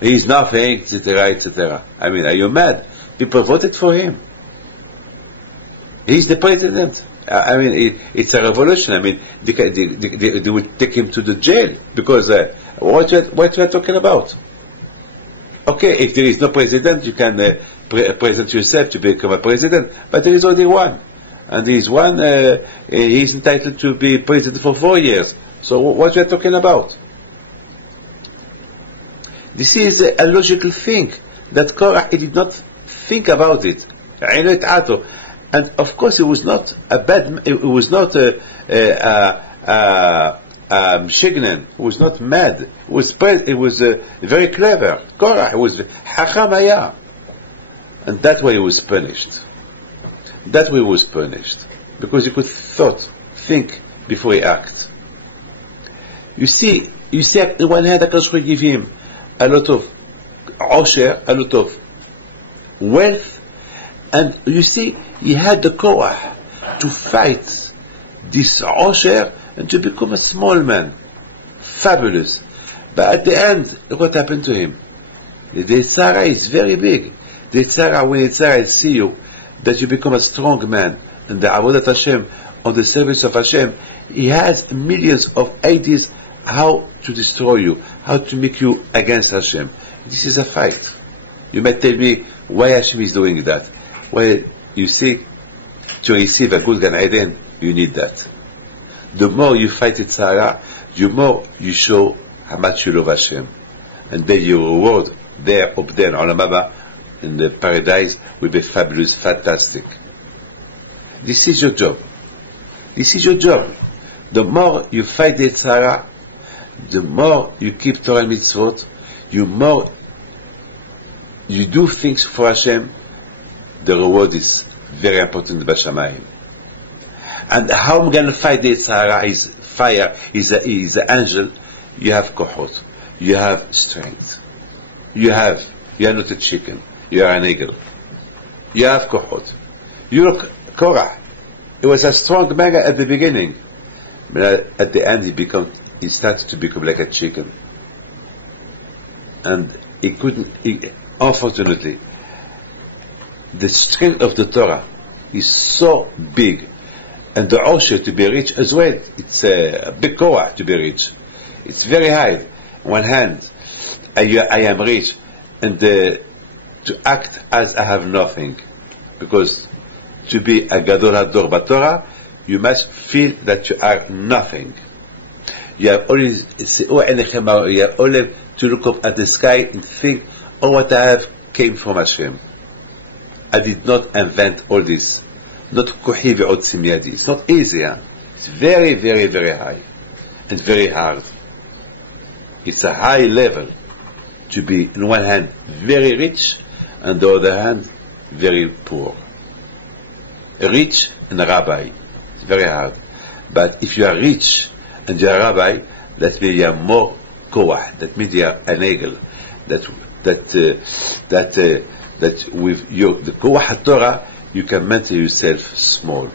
He's nothing, etc., etc. I mean, are you mad? People voted for him. He's the president. I mean, it's a revolution. I mean, they would take him to the jail, because what we are talking about? Okay, if there is no president, you can present yourself to become a president, but there is only one. And there is one, he's entitled to be president for 4 years. So what we are talking about? This is a logical thing that Korah did not think about it. And of course, it was not a bad. It was not Shignan. It was not mad. It was very clever. Korah was Hachamaya, and that way he was punished. That way he was punished because he could think before he act. You see, on the one hand, HaKadosh Baruch Hu give him a lot of osher, a lot of wealth, and you see, he had the koach to fight this osher and to become a small man. Fabulous. But at the end, look what happened to him. The tzara is very big. The tzara, when the tzara see you, that you become a strong man, and the avodat Hashem, on the service of Hashem, he has millions of ideas how to destroy you, how to make you against Hashem. This is a fight. You might tell me why Hashem is doing that. Well, you see, to receive a good Gan Eden, you need that. The more you fight it, tzara, the more you show how much you love Hashem. And then your reward there, up there, in Olam Haba, in the paradise, will be fabulous, fantastic. This is your job. This is your job. The more you fight the tzara, the more you keep Torah and mitzvot, the more you do things for Hashem, the reward is very important b'shamayim. And how I'm going to fight the tzara is fire, is an angel. You have kohot, you have strength. You are not a chicken, you are an eagle. You have kohot. You look, Korah, he was a strong man at the beginning, but at the end he started to become like a chicken. And unfortunately, the strength of the Torah is so big, and the osher to be rich as well, it's a big koach to be rich. It's very high. On one hand, I am rich, and to act as I have nothing, because to be a gadol hador b'Torah, you must feel that you are nothing. You have only to look up at the sky and think, oh, what I have came from Hashem. I did not invent all this. Not kohi ve'otzim yadi. It's not easy. It's very, very, very high and very hard. It's a high level to be, on one hand, very rich, and on the other hand, very poor. Rich and a rabbi. It's very hard. But if you are rich and you are a rabbi, that means you are more koach. That means you are an eagle. That with the koach Torah, you can maintain yourself small.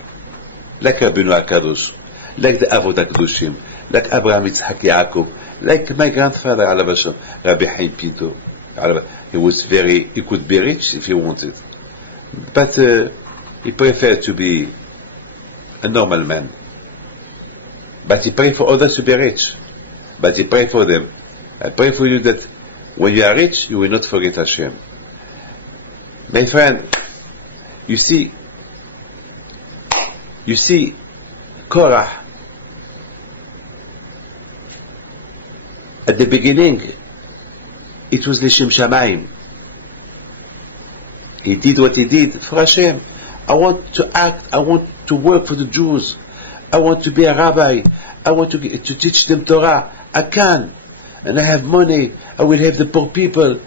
Like Rabbeinu HaKadosh, like the Avot HaKadoshim, like Abraham, Yitzhak, Yaakov, like my grandfather, Alav Hashem, Rabbi Chaim Pinto. He could be rich if he wanted. But he preferred to be a normal man. But he prayed for others to be rich. But he prayed for them. I pray for you that when you are rich, you will not forget Hashem. My friend, you see, Korah, at the beginning, it was Lishem Shamayim. He did what he did for Hashem. I want to act, I want to work for the Jews. I want to be a rabbi. I want to teach them Torah. I can. And I have money. I will have the poor people.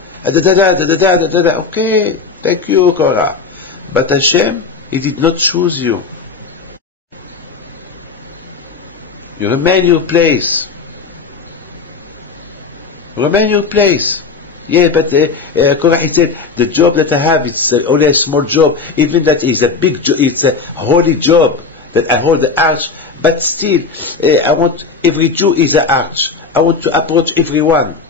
Okay, thank you, Korah. But Hashem, He did not choose you. You remain your place. Remain your place. Yeah, but Korah, he said, the job that I have, it's only a small job. Even that is a big job, it's a holy job that I hold the arch. But still, I want, every Jew is an arch. I want to approach everyone.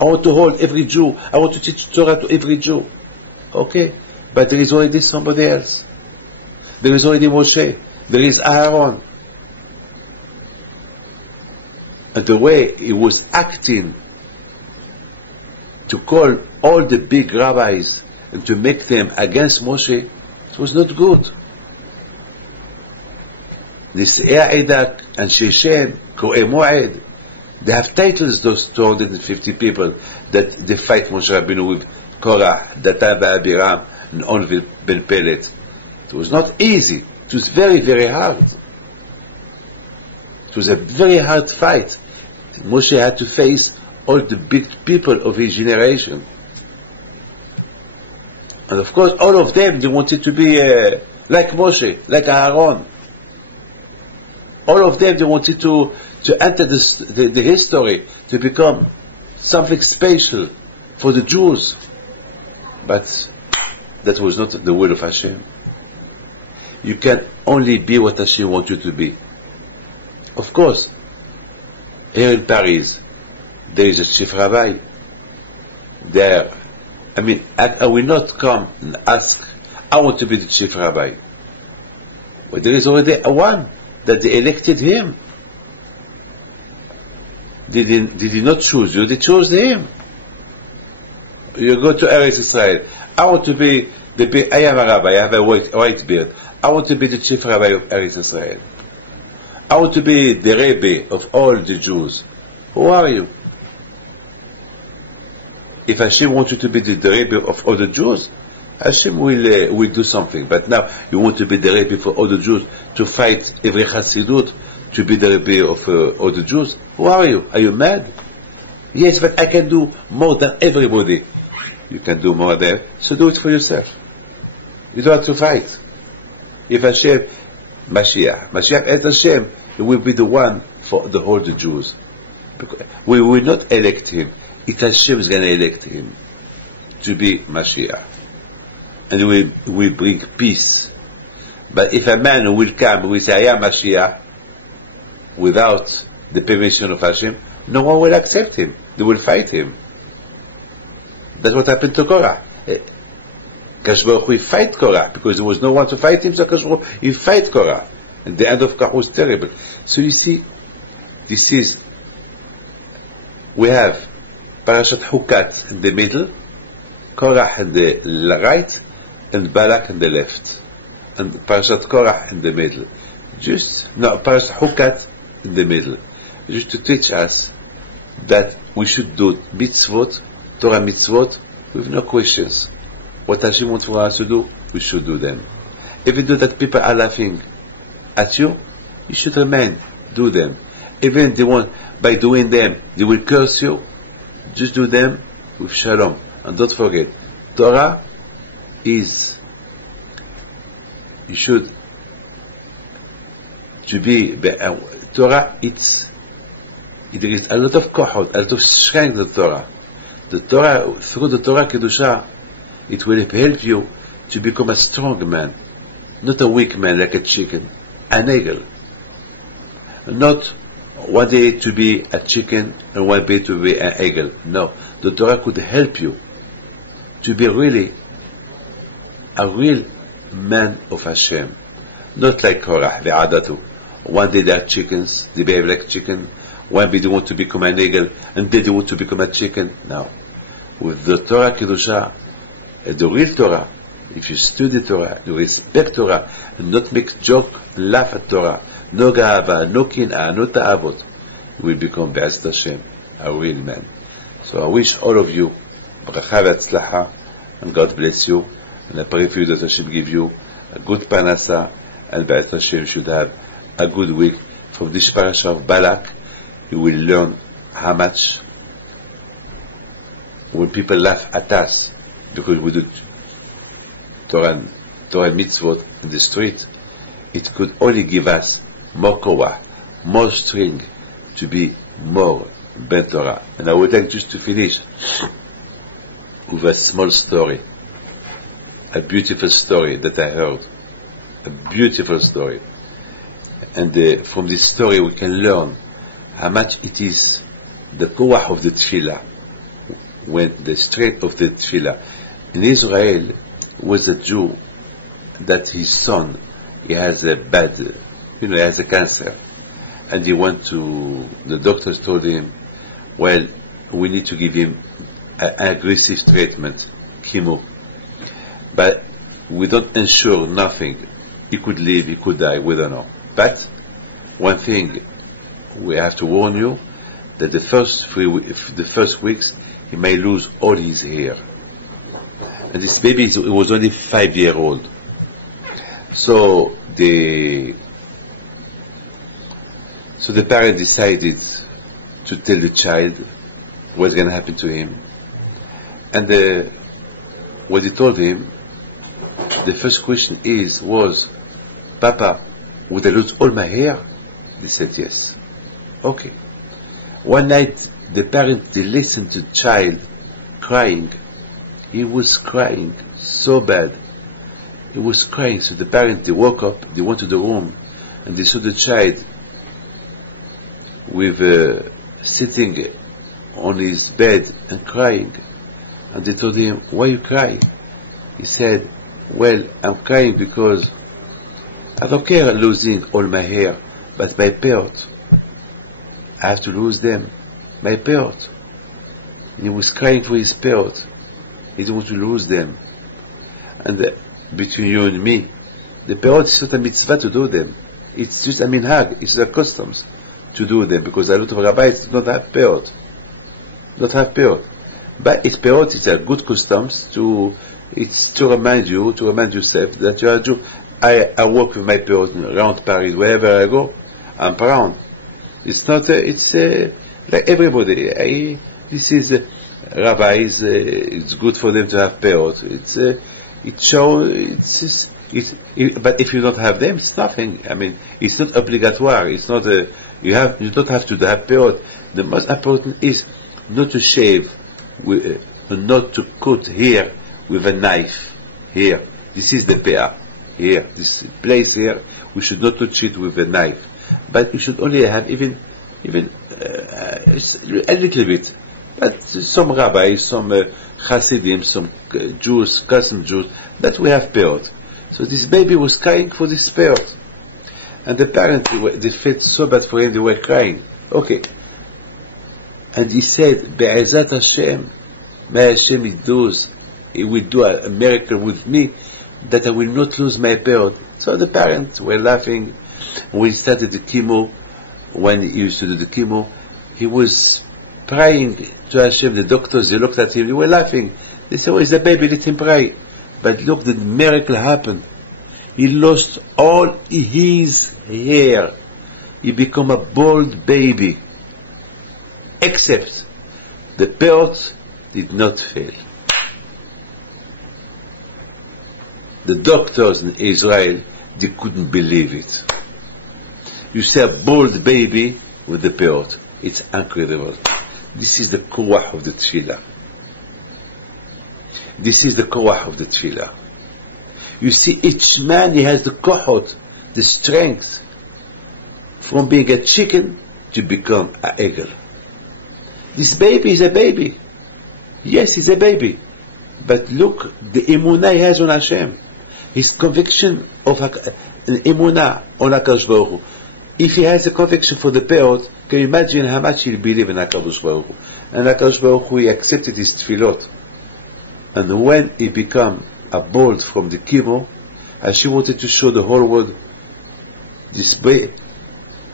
I want to hold every Jew. I want to teach Torah to every Jew. Okay? But there is already somebody else. There is already Moshe. There is Aaron. And the way he was acting to call all the big rabbis and to make them against Moshe, it was not good. Nisei Aidak and Sheshem, Ko'e Moed, they have titles, those 250 people that they fight Moshe Rabbeinu with Korah, Datan Abiram, and On Ben Pelet. It was not easy. It was very, very hard. It was a very hard fight. Moshe had to face all the big people of his generation. And of course, all of them, they wanted to be like Moshe, like Aaron. All of them, they wanted to enter the history, to become something special for the Jews. But that was not the will of Hashem. You can only be what Hashem wants you to be. Of course, here in Paris, there is a chief rabbi. There, I will not come and ask, I want to be the chief rabbi. But there is already one that they elected him. Did he not choose you? They chose him. You go to Eretz Israel. I want to be I am a rabbi. I have a white beard. I want to be the chief rabbi of Eretz Israel. I want to be the Rebbe of all the Jews. Who are you? If Hashem wants you to be the Rebbe of all the Jews, Hashem will do something. But now you want to be the Rebbe for all the Jews, to fight every Chassidut, to be the Rebbe of all the Jews. Who are you? Are you mad? Yes, but I can do more than everybody. You can do more than, so do it for yourself. You don't have to fight. If Hashem, Mashiach et Hashem, He will be the one for the whole the Jews. Because we will not elect him. It Hashem is going to elect him to be Mashiach. And we bring peace. But if a man will come and will say, I am Mashiach, without the permission of Hashem, no one will accept him. They will fight him. That's what happened to Korah. Kadosh Baruch Hu fight Korah, because there was no one to fight him, so Kadosh Baruch Hu, he fight Korah. And the end of Korah was terrible. So you see, we have Parashat Hukat in the middle, Korah in the right, and Balak in the left. And Parashat Korah in the middle. Parashat Hukat in the middle. Just to teach us that we should do mitzvot, Torah mitzvot, with no questions. What Hashem wants for us to do, we should do them. Even though that people are laughing at you, you should remain, do them. Even if they want, by doing them, they will curse you, just do them with shalom. And don't forget, Torah is, you should, to be, Torah, there is a lot of kohot, a lot of strength in the Torah. The Torah, through the Torah Kedusha, it will help you to become a strong man, not a weak man like a chicken, an eagle. Not one day to be a chicken and one day to be an eagle. No, the Torah could help you to be really a real man of Hashem, not like Korah, ve'adatu. One day they are chickens, they behave like chicken. One day they want to become an eagle, and then they want to become a chicken. No, with the Torah Kedusha, the real Torah, if you study Torah, you respect Torah, and not make joke, laugh at Torah, no ga'ava, no kin'ah, no ta'avot, you will become Be'ezat Hashem, a real man. So I wish all of you bracha ve'atzlacha, and God bless you, and I pray for you that Hashem give you a good parnasa, and Be'ezat Hashem should have a good week. From this parasha of Balak, you will learn how much when people laugh at us because we do Torah mitzvot in the street, it could only give us more koah, more strength to be more ben Torah. And I would like just to finish with a small story, a beautiful story that I heard, a beautiful story. And from this story we can learn how much it is the koah of the tefillah, when the strength of the tefillah. In Israel was a Jew that his son, he has a bad, he has a cancer, and he went to, the doctors told him, well, we need to give him an aggressive treatment, chemo, but we don't ensure nothing. He could live, he could die, we don't know. But one thing we have to warn you, that the first weeks he may lose all his hair. And this baby, he was only 5 years old. So the parent decided to tell the child what's going to happen to him. And what he told him, the first question was, Papa, would I lose all my hair? He said yes. Okay. One night, the parent, they listened to the child crying. He was crying so bad. He was crying. So the parent, they woke up, they went to the room, and they saw the child with sitting on his bed and crying. And they told him, why you cry? He said, well, I'm crying because I don't care losing all my hair, but my pert, I have to lose them. My pert. He was crying for his pert. He didn't want to lose them. And between you and me, the pert is not a mitzvah to do them. It's just a minhag, it's a customs to do them, because a lot of rabbis do not have pert. But it's pert, it's a good customs it's to remind yourself that you are a Jew. I walk with my pert around Paris, wherever I go, I'm proud. It's not, like everybody. This is rabbis. It's good for them to have pert. But if you don't have them, it's nothing. I mean, it's not obligatory. It's not you don't have to have pert. The most important is not to shave, not to cut hair with a knife. Here, this is the peah. Here, this place here, we should not touch it with a knife. But we should only have even a little bit. But some rabbis, some Hasidim, some Jews, custom Jews, that we have pert. So this baby was crying for this pert. And the parents, they felt so bad for him, they were crying. Okay. And he said, Be'ezat Hashem, may Hashem He will do a miracle with me, that I will not lose my pert. So the parents were laughing. When he started the chemo, when he used to do the chemo, he was praying to Hashem. The doctors, they looked at him, they were laughing. They say, oh, it's a baby, let him pray. But look, the miracle happened. He lost all his hair. He became a bald baby. Except the parrot did not fail. The doctors in Israel, they couldn't believe it. You see a bald baby with the parrot. It's incredible. This is the koach of the tefillah. This is the koach of the tefillah. You see, each man, he has the kohot, the strength, from being a chicken to become an eagle. This baby is a baby. Yes, he's a baby. But look, the emunah he has on Hashem. His conviction of an emunah on HaKadosh Baruch Hu. If he has a conviction for the parrot, can you imagine how much he'll believe in HaKadosh Baruch Hu? And HaKadosh Baruch Hu, he accepted his tefillot. And when he became a bolt from the chemo, and she wanted to show the whole world, this baby,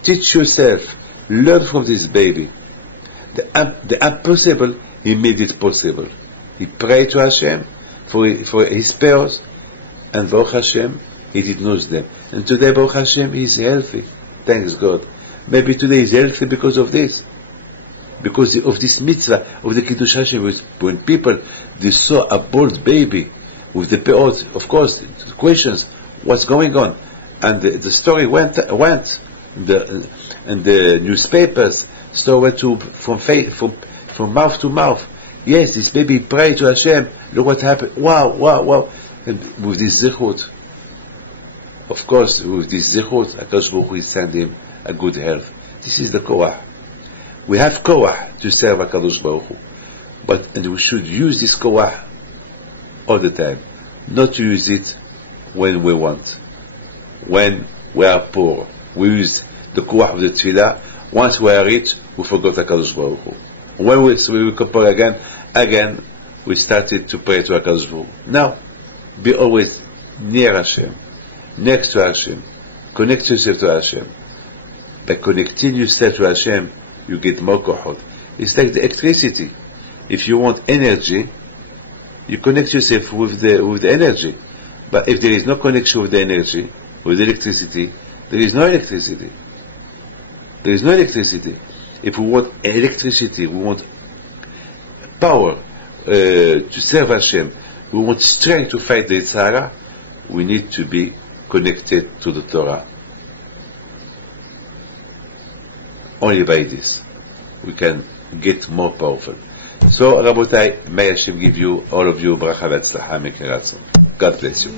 teach yourself, learn from this baby. The impossible, he made it possible. He prayed to Hashem for his parents, and Baruch Hashem, he did lose them. And today, Baruch Hashem, he's healthy. Thanks God. Maybe today he's healthy because of this. Because of this mitzvah, of the Kiddush Hashem. When people, they saw a bald baby with the parrot, of course, the questions, what's going on? And the story went, in the newspapers, story went from mouth to mouth. Yes, this baby prayed to Hashem. Look what happened. Wow. And with this zichut, of course, with this zichut, HaKadosh Baruch Hu send him a good health. This is the koach. We have koach to serve HaKadosh Baruch Hu. And we should use this koach all the time. Not to use it when we want. When we are poor. We use the koach of the tefillah. Once we are rich, we forgot HaKadosh Baruch Hu. When we compare again, we started to pray to HaKadosh Baruch Hu. Now, be always near Hashem, next to Hashem. Connect yourself to Hashem. By connecting yourself to Hashem, you get more kohot. It's like the electricity. If you want energy, you connect yourself with the energy. But if there is no connection with the energy, with the electricity, there is no electricity. There is no electricity. If we want electricity, we want power to serve Hashem, we want strength to fight the Yitzhara, we need to be connected to the Torah. Only by this we can get more powerful. So, Rabotai, may Hashem give you, all of you, bracha v'atzlacha mikiratzon. God bless you.